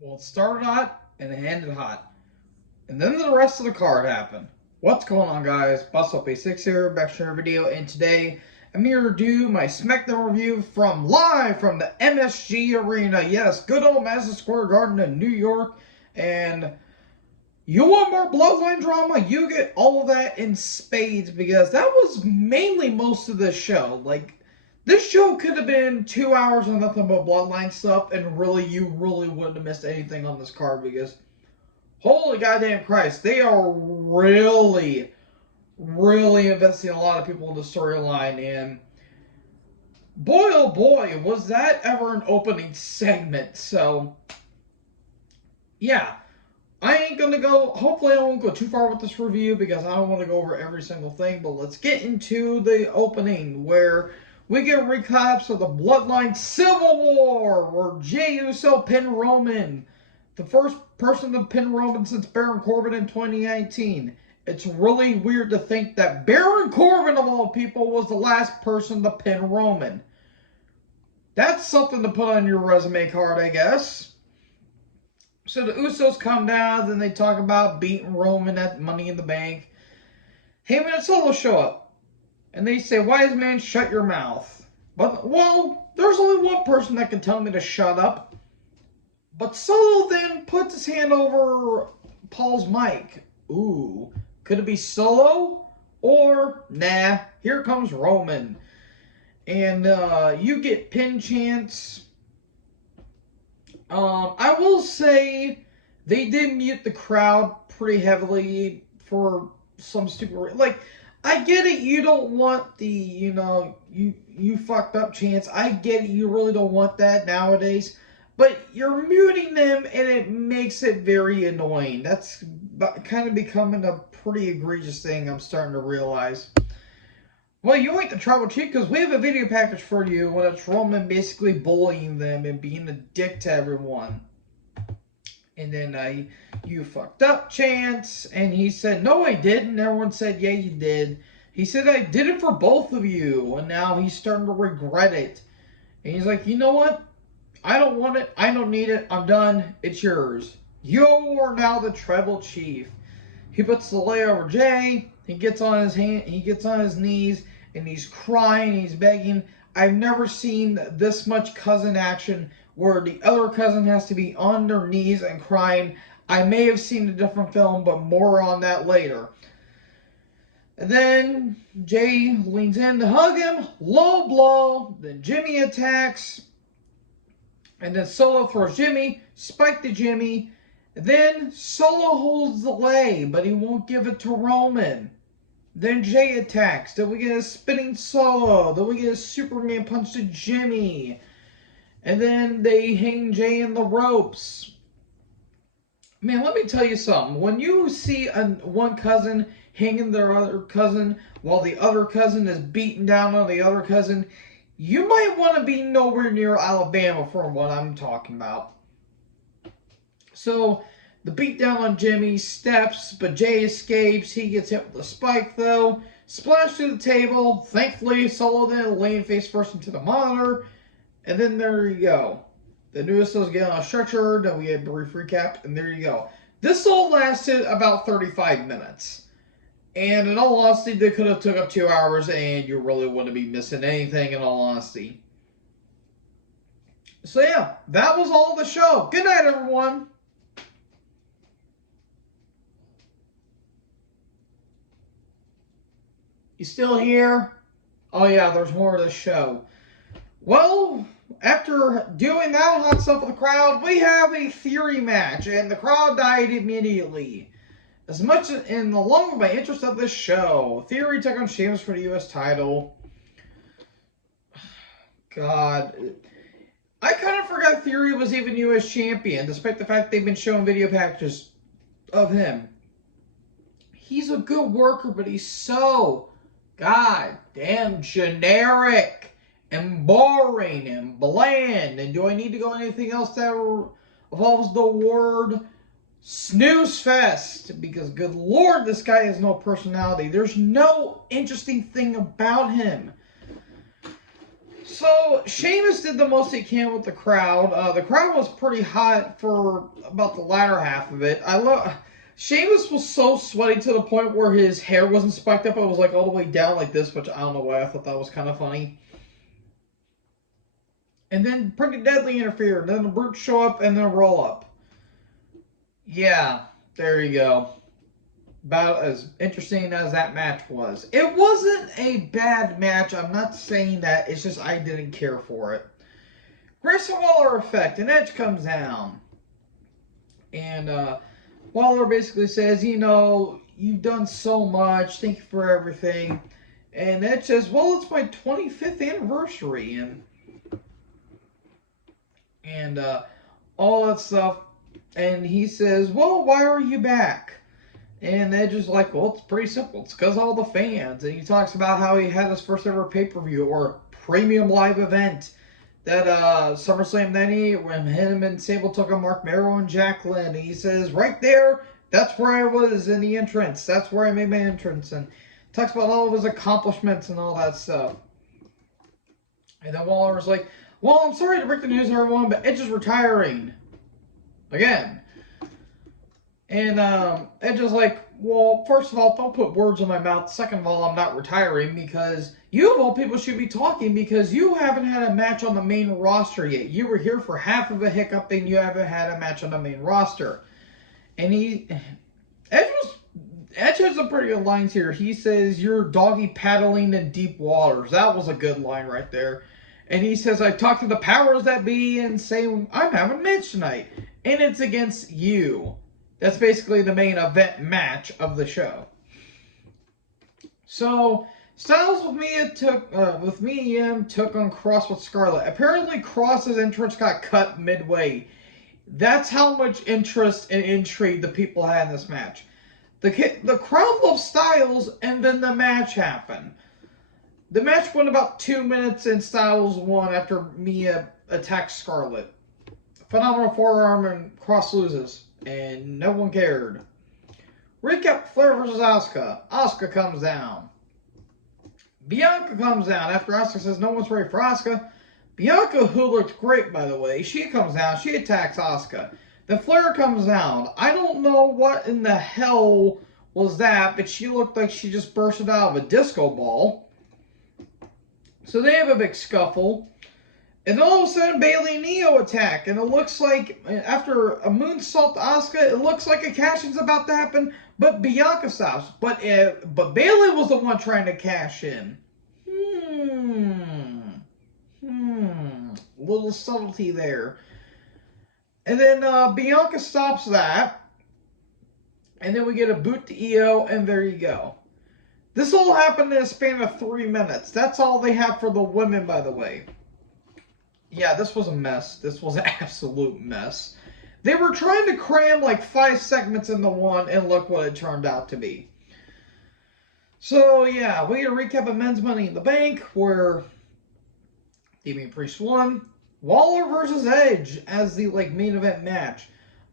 Well, it started hot and it ended hot. And then the rest of the card happened. What's going on, guys? Bustle P6 here, back to another video, and today I'm here to do my Smackdown review from live from the MSG Arena. Yes, good old Madison Square Garden in New York. And you want more Bloodline drama? You get all of that in spades, because that was mainly most of the show. This show could have been 2 hours of nothing but Bloodline stuff, and you really wouldn't have missed anything on this card, because holy goddamn Christ, they are really investing a lot of people in the storyline, and boy oh boy, was that ever an opening segment. So, yeah. I ain't gonna go, hopefully I won't go too far with this review because I don't want to go over every single thing, but let's get into the opening where we get recaps of the Bloodline Civil War, where Uso Pin Roman, the first person to pin Roman since Baron Corbin in 2019. It's really weird to think that Baron Corbin, of all people, was the last person to pin Roman. That's something to put on your resume card, I guess. So the Usos come down, then they talk about beating Roman at Money in the Bank. Hayman and Solo show up, and they say, "Wise man, shut your mouth." But, well, there's only one person that can tell me to shut up. But Solo then puts his hand over Paul's mic. Ooh, could it be Solo? Or, nah, here comes Roman. And you get pin chants. I will say they did mute the crowd pretty heavily for some stupid reason. I get it, you don't want the, you fucked up chants. I get it, you really don't want that nowadays. But you're muting them, and it makes it very annoying. That's kind of becoming a pretty egregious thing, I'm starting to realize. Well, you ain't the tribal chief, because we have a video package for you when it's Roman basically bullying them and being a dick to everyone. And then you fucked up chants, and he said, "No, I didn't." Everyone said, "Yeah, you did." He said, "I did it for both of you," and now he's starting to regret it. And he's like, "You know what? I don't want it. I don't need it. I'm done. It's yours. You're now the tribal chief." He puts the lay over Jay. He gets on his hand. He gets on his knees, and he's crying. He's begging. I've never seen this much cousin action where the other cousin has to be on their knees and crying. I may have seen a different film, but more on that later. And then Jay leans in to hug him. Low blow. Then Jimmy attacks. And then Solo throws Jimmy. Spike to Jimmy. Then Solo holds the lay, but he won't give it to Roman. Then Jay attacks. Then we get a spinning Solo. Then we get a Superman punch to Jimmy. And then they hang Jay in the ropes. Man, let me tell you something. When you see one cousin hanging their other cousin while the other cousin is beating down on the other cousin, you might want to be nowhere near Alabama from what I'm talking about. So, the beatdown on Jimmy steps, but Jay escapes. He gets hit with a spike, though. Splash to the table. Thankfully, Solo then laying face first into the monitor. And then there you go. The Usos get on a stretcher. Then we get a brief recap, and there you go. This all lasted about 35 minutes. And in all honesty, they could have took up 2 hours, and you really wouldn't be missing anything, in all honesty. So yeah, that was all the show. Good night, everyone. You still here? Oh yeah, there's more of the show. Well, after doing that hot stuff with the crowd, we have a theory match, and the crowd died immediately. As much in the long of my interest of this show, Theory took on Sheamus for the U.S. title. God, I kind of forgot Theory was even U.S. champion, despite the fact they've been showing video packages of him. He's a good worker, but he's so goddamn generic and boring and bland. And do I need to go anything else that involves the word snooze fest? Because good lord, this guy has no personality. There's no interesting thing about him. So Sheamus did the most he can with the crowd. The crowd was pretty hot for about the latter half of it. I love Sheamus was so sweaty to the point where his hair wasn't spiked up. It was like all the way down like this, which I don't know why I thought that was kind of funny. And then Pretty Deadly interfered. Then the Brutes show up and then roll up. Yeah, there you go. About as interesting as that match was. It wasn't a bad match. I'm not saying that. It's just I didn't care for it. Grayson Waller effect. And Edge comes down. And Waller basically says, you know, you've done so much. Thank you for everything. And Edge says, well, it's my 25th anniversary. And all that stuff. And he says, well, why are you back? And Edge is like, well, it's pretty simple. It's because of all the fans. And he talks about how he had his first ever pay-per-view or premium live event that SummerSlam 98 when him and Sable took on Mark Merrow and Jacqueline. And he says, right there, that's where I was in the entrance. That's where I made my entrance. And talks about all of his accomplishments and all that stuff. And then Waller was like, well, I'm sorry to break the news to everyone, but Edge is retiring. Again. And Edge is like, well, first of all, don't put words in my mouth. Second of all, I'm not retiring because you of all people should be talking because you haven't had a match on the main roster yet. You were here for half of a hiccup and you haven't had a match on the main roster. And Edge has some pretty good lines here. He says, you're doggy paddling in deep waters. That was a good line right there. And he says, I talked to the powers that be and say, I'm having a match tonight. And it's against you. That's basically the main event match of the show. So, Styles with Mia took on Cross with Scarlett. Apparently, Cross's entrance got cut midway. That's how much interest and intrigue the people had in this match. The crowd loved Styles, and then the match happened. The match went about 2 minutes, and Styles won after Mia attacked Scarlett. Phenomenal forearm, and Cross loses. And no one cared. Recap Flair versus Asuka. Asuka comes down. Bianca comes down after Asuka says no one's ready for Asuka. Bianca, who looked great by the way, she comes down. She attacks Asuka. Then Flair comes down. I don't know what in the hell was that, but she looked like she just bursted out of a disco ball. So they have a big scuffle. And then all of a sudden, Bayley and Io attack. And it looks like, after a moonsault to Asuka, it looks like a cash-in's about to happen. But Bianca stops. But Bayley was the one trying to cash in. Little subtlety there. And then Bianca stops that. And then we get a boot to Io, and there you go. This all happened in a span of 3 minutes. That's all they have for the women, by the way. Yeah, this was a mess. This was an absolute mess. They were trying to cram like 5 segments into one, and look what it turned out to be. So, yeah, we get a recap of Men's Money in the Bank, where Damian Priest won. Waller versus Edge as the main event match.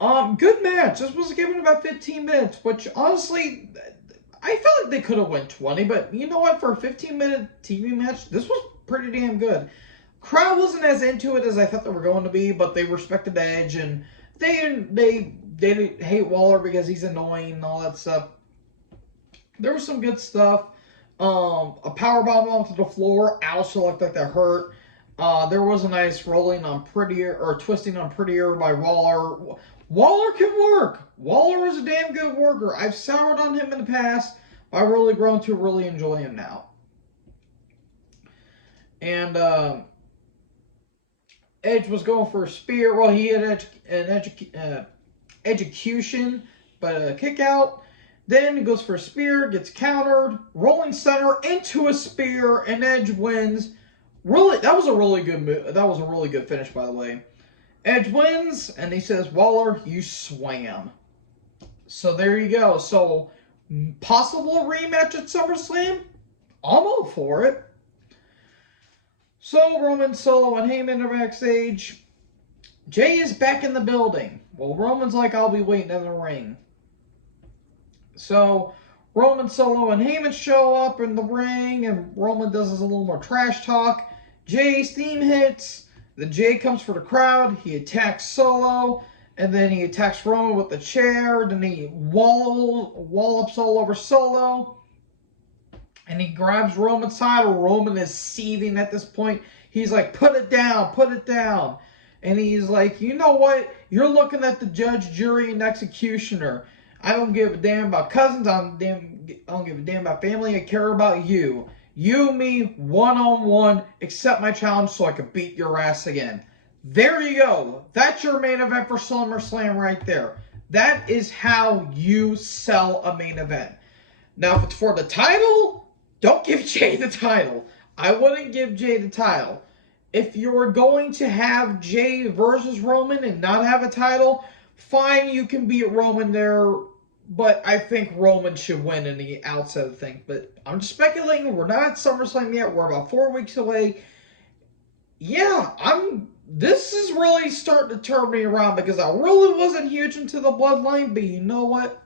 Good match. This was given about 15 minutes, which honestly, I felt like they could have went 20, but you know what? For a 15-minute TV match, this was pretty damn good. Crowd wasn't as into it as I thought they were going to be, but they respected Edge, and they didn't hate Waller because he's annoying and all that stuff. There was some good stuff. A powerbomb onto the floor. Ouch, it looked like that hurt. There was a nice rolling on Prettier, or twisting on Prettier by Waller. Waller can work. Waller is a damn good worker. I've soured on him in the past, but I've really grown to really enjoy him now. And Edge was going for a spear. Well, he had an execution, but a kick out. Then he goes for a spear, gets countered, rolling center into a spear, and Edge wins. Really, that was a really good move. That was a really good finish, by the way. Edge wins, and he says, Waller, you swam. So there you go. So, possible rematch at SummerSlam? I'm all for it. So, Roman, Solo, and Hayman are backstage. Jay is back in the building. Well, Roman's like, I'll be waiting in the ring. So, Roman, Solo, and Hayman show up in the ring, and Roman does his a little more trash talk. Jay's theme hits. Then Jay comes for the crowd. He attacks Solo. And then he attacks Roman with the chair. Then he wallops all over Solo. And he grabs Roman's side. Roman is seething at this point. He's like, put it down, put it down. And he's like, you know what? You're looking at the judge, jury, and executioner. I don't give a damn about cousins. I don't give a damn about family. I care about you. You, me, one-on-one. Accept my challenge so I can beat your ass again. There you go. That's your main event for SummerSlam right there. That is how you sell a main event. Now, if it's for the title, don't give Jay the title. I wouldn't give Jay the title. If you're going to have Jay versus Roman and not have a title, fine, you can beat Roman there. But I think Roman should win in the outset of the thing. But I'm just speculating. We're not at SummerSlam yet. We're about 4 weeks away. Yeah, this is really starting to turn me around because I really wasn't huge into the Bloodline. But you know what?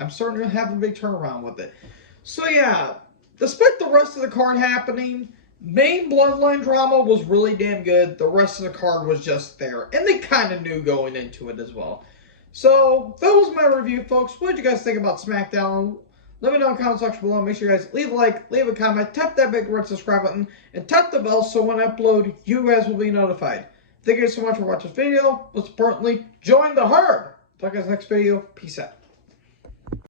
I'm starting to have a big turnaround with it. So yeah, despite the rest of the card happening, main Bloodline drama was really damn good. The rest of the card was just there. And they kind of knew going into it as well. So, that was my review, folks. What did you guys think about SmackDown? Let me know in the comment section below. Make sure you guys leave a like, leave a comment, tap that big red subscribe button, and tap the bell so when I upload, you guys will be notified. Thank you guys so much for watching this video. Most importantly, join the herd. Talk to you guys next video. Peace out.